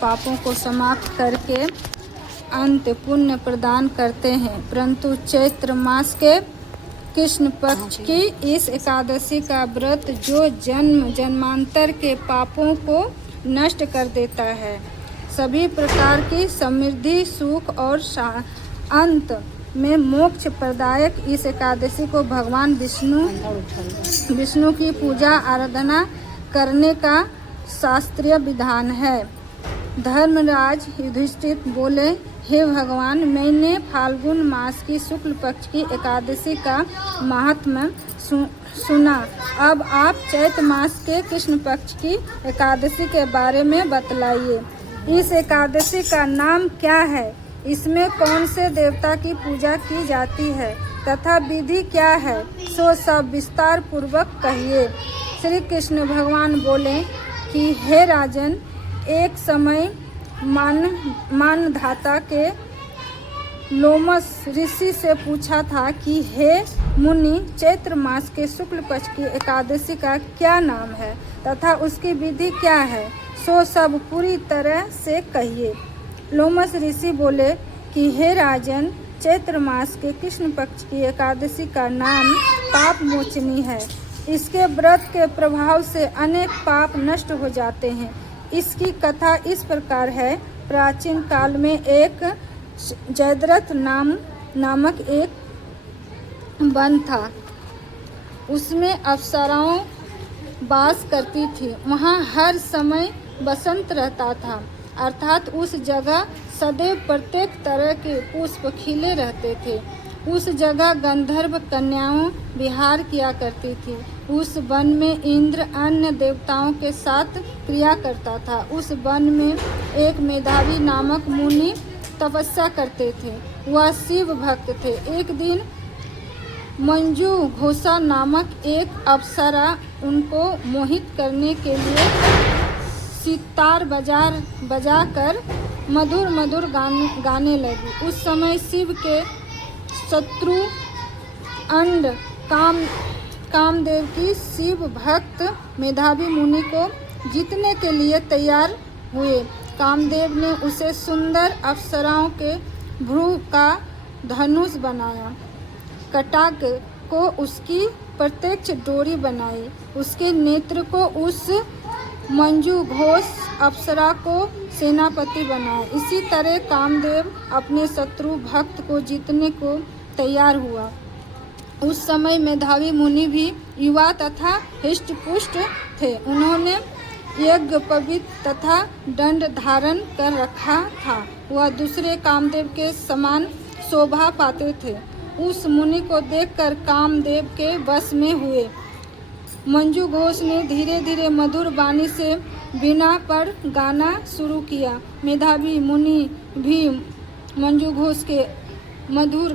पापों को समाप्त करके अंत पुण्य प्रदान करते हैं। परंतु चैत्र मास के कृष्ण पक्ष की इस एकादशी का व्रत जो जन्म जन्मांतर के पापों को नष्ट कर देता है, सभी प्रकार की समृद्धि, सुख और अंत में मोक्ष प्रदायक इस एकादशी को भगवान विष्णु की पूजा आराधना करने का शास्त्रीय विधान है। धर्मराज युधिष्ठिर बोले, हे भगवान, मैंने फाल्गुन मास की शुक्ल पक्ष की एकादशी का महात्म्य सुना। अब आप चैत्र मास के कृष्ण पक्ष की एकादशी के बारे में बतलाइए। इस एकादशी का नाम क्या है? इसमें कौन से देवता की पूजा की जाती है तथा विधि क्या है? सो सब विस्तार पूर्वक कहिए। श्री कृष्ण भगवान बोले कि हे राजन, एक समय मानधाता के लोमस ऋषि से पूछा था कि हे मुनि, चैत्र मास के शुक्ल पक्ष की एकादशी का क्या नाम है तथा उसकी विधि क्या है? सो सब पूरी तरह से कहिए। लोमस ऋषि बोले कि हे राजन, चैत्र मास के कृष्ण पक्ष की एकादशी का नाम पाप मोचनी है। इसके व्रत के प्रभाव से अनेक पाप नष्ट हो जाते हैं। इसकी कथा इस प्रकार है। प्राचीन काल में एक जयद्रथ नामक एक वन था। उसमें अप्सराएं वास करती थी। वहाँ हर समय बसंत रहता था, अर्थात उस जगह सदैव प्रत्येक तरह के पुष्प खिले रहते थे। उस जगह गंधर्व कन्याओं विहार किया करती थी। उस वन में इंद्र अन्य देवताओं के साथ क्रिया करता था। उस वन में एक मेधावी नामक मुनि तपस्या करते थे। वह शिव भक्त थे। एक दिन मंजू घोषा नामक एक अप्सरा उनको मोहित करने के लिए सितार बजाकर मधुर मधुर गाने लगी। उस समय शिव के शत्रु अंड कामदेव की शिव भक्त मेधावी मुनि को जीतने के लिए तैयार हुए। कामदेव ने उसे सुंदर अप्सराओं के भ्रू का धनुष बनाया, कटाक को उसकी प्रत्यक्ष डोरी बनाई, उसके नेत्र को उस मंजू घोष अप्सरा को सेनापति बनाया। इसी तरह कामदेव अपने शत्रु भक्त को जीतने को तैयार हुआ। उस समय मेधावी मुनि भी युवा तथा हृष्टपुष्ट थे। उन्होंने यज्ञ पवित्र तथा दंड धारण कर रखा था। वह दूसरे कामदेव के समान शोभा पाते थे। उस मुनि को देखकर कामदेव के वश में हुए। मंजू घोष ने धीरे धीरे मधुर वाणी से वीणा पर गाना शुरू किया। मेधावी मुनि भी मंजू घोष के मधुर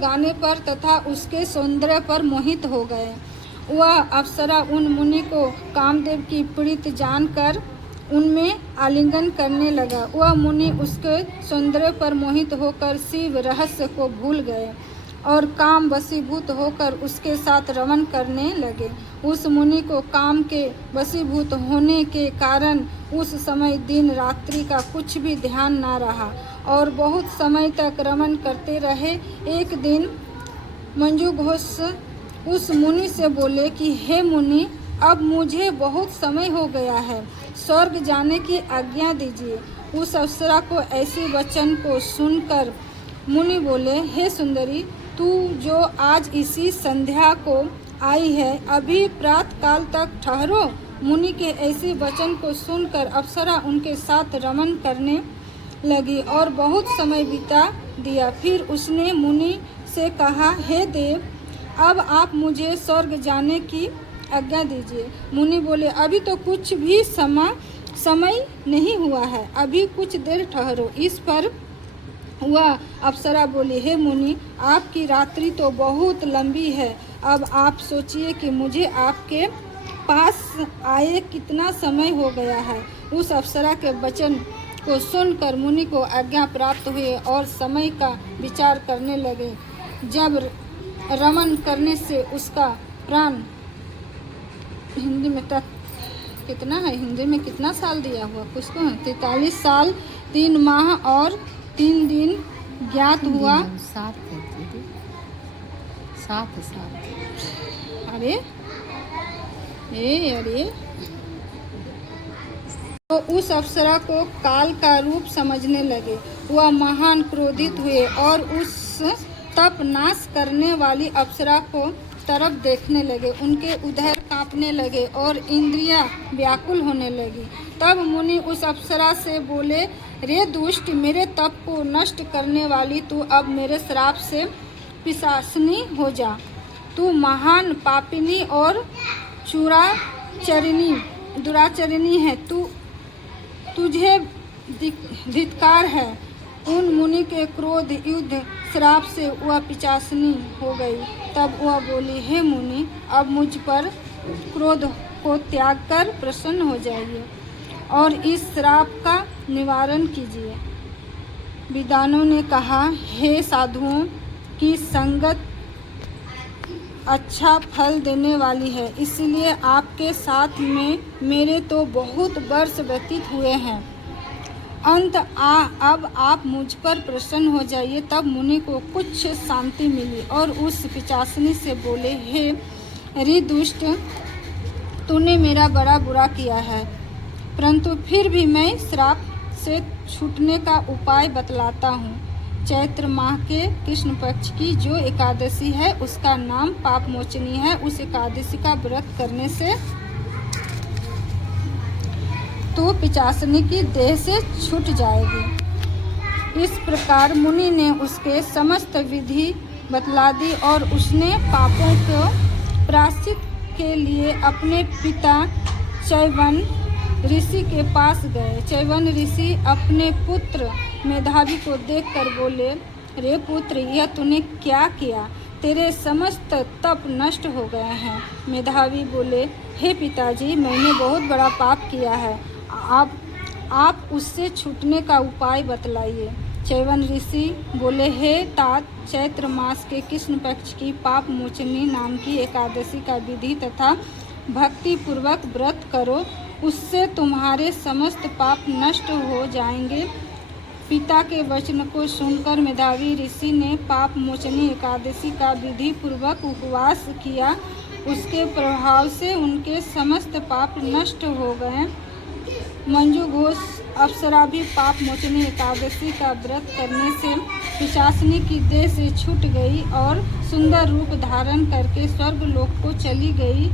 गाने पर तथा उसके सौंदर्य पर मोहित हो गए। वह अप्सरा उन मुनि को कामदेव की प्रीति जानकर उनमें आलिंगन करने लगा। वह मुनि उसके सौंदर्य पर मोहित होकर शिव रहस्य को भूल गए और काम वशीभूत होकर उसके साथ रमण करने लगे। उस मुनि को काम के वशीभूत होने के कारण उस समय दिन रात्रि का कुछ भी ध्यान न रहा और बहुत समय तक रमण करते रहे। एक दिन मंजू घोष उस मुनि से बोले कि हे मुनि, अब मुझे बहुत समय हो गया है, स्वर्ग जाने की आज्ञा दीजिए। उस अप्सरा को ऐसे वचन को सुनकर मुनि बोले, हे सुंदरी, तू जो आज इसी संध्या को आई है, अभी प्रातः काल तक ठहरो। मुनि के ऐसे वचन को सुनकर अप्सरा उनके साथ रमण करने लगी और बहुत समय बिता दिया। फिर उसने मुनि से कहा, हे देव, अब आप मुझे स्वर्ग जाने की आज्ञा दीजिए। मुनि बोले, अभी तो कुछ भी समय नहीं हुआ है, अभी कुछ देर ठहरो। इस पर वह अप्सरा बोली, हे मुनि, आपकी रात्रि तो बहुत लंबी है। अब आप सोचिए कि मुझे आपके पास आए कितना समय हो गया है। उस अप्सरा के वचन को सुनकर मुनि को आज्ञा प्राप्त हुई और समय का विचार करने लगे। जब रमन करने से उसका प्राण हिंदी में कितना है, हिंदी में कितना साल दिया हुआ कुछ तो 43 साल 3 माह और 3 दिन ज्ञात हुआ। 7 है दीदी, 7 अरे अरे तो उस अप्सरा को काल का रूप समझने लगे। वह महान क्रोधित हुए और उस तप नाश करने वाली अप्सरा को तरफ देखने लगे। उनके उदर कांपने लगे और इंद्रियां व्याकुल होने लगी। तब मुनि उस अप्सरा से बोले, रे दुष्ट, मेरे तप को नष्ट करने वाली तू अब मेरे श्राप से पिशाचनी हो जा। तू महान पापिनी और दुराचरिणी है। तुझे धिक्कार है। उन मुनि के क्रोध युद्ध श्राप से वह पिशाचनी हो गई। तब वह बोली, हे मुनि, अब मुझ पर क्रोध को त्याग कर प्रसन्न हो जाइए और इस श्राप का निवारण कीजिए। विद्वानों ने कहा, हे साधुओं की संगत अच्छा फल देने वाली है, इसलिए आपके साथ में मेरे तो बहुत वर्ष व्यतीत हुए हैं। अब आप मुझ पर प्रसन्न हो जाइए। तब मुनि को कुछ शांति मिली और उस पिशाचनी से बोले, हे दुष्ट, तूने मेरा बड़ा बुरा किया है, परंतु फिर भी मैं श्राप से छूटने का उपाय बतलाता हूँ। चैत्र माह के कृष्ण पक्ष की जो एकादशी है उसका नाम पाप मोचनी है। उस एकादशी का व्रत करने से तो पिशाचनी की देह से छूट जाएगी। इस प्रकार मुनि ने उसके समस्त विधि बतला दी और उसने पापों को प्रायश्चित के लिए अपने पिता चैवन ऋषि के पास गए। चैवन ऋषि अपने पुत्र मेधावी को देखकर बोले, रे पुत्र, यह तूने क्या किया? तेरे समस्त तप नष्ट हो गए हैं। मेधावी बोले, हे पिताजी, मैंने बहुत बड़ा पाप किया है, आप उससे छूटने का उपाय बतलाइए। चैवन ऋषि बोले, हे तात, चैत्र मास के कृष्ण पक्ष की पाप मोचनी नाम की एकादशी का विधि तथा भक्ति पूर्वक व्रत करो, उससे तुम्हारे समस्त पाप नष्ट हो जाएंगे। पिता के वचन को सुनकर मेधावी ऋषि ने पाप मोचनी एकादशी का विधि पूर्वक उपवास किया। उसके प्रभाव से उनके समस्त पाप नष्ट हो गए। मंजू घोष अप्सरा भी पाप मोचनी एकादशी का व्रत करने से पिशाचनी की देह से छूट गई और सुंदर रूप धारण करके स्वर्गलोक को चली गई।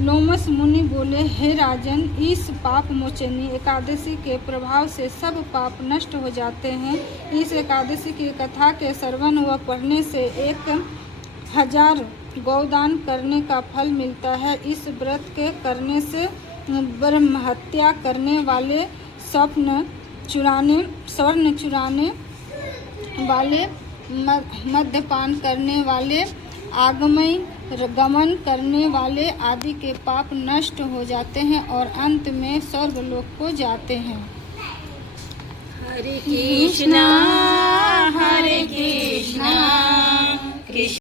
लोमस मुनि बोले, हे राजन, इस पाप मोचनी एकादशी के प्रभाव से सब पाप नष्ट हो जाते हैं। इस एकादशी की कथा के श्रवण व पढ़ने से 1000 गौदान करने का फल मिलता है। इस व्रत के करने से ब्रह्म हत्या करने वाले, स्वर्ण चुराने वाले, मद्यपान करने वाले, गमन करने वाले आदि के पाप नष्ट हो जाते हैं और अंत में स्वर्गलोक को जाते हैं। हरे कृष्णा हरे कृष्णा कृष्ण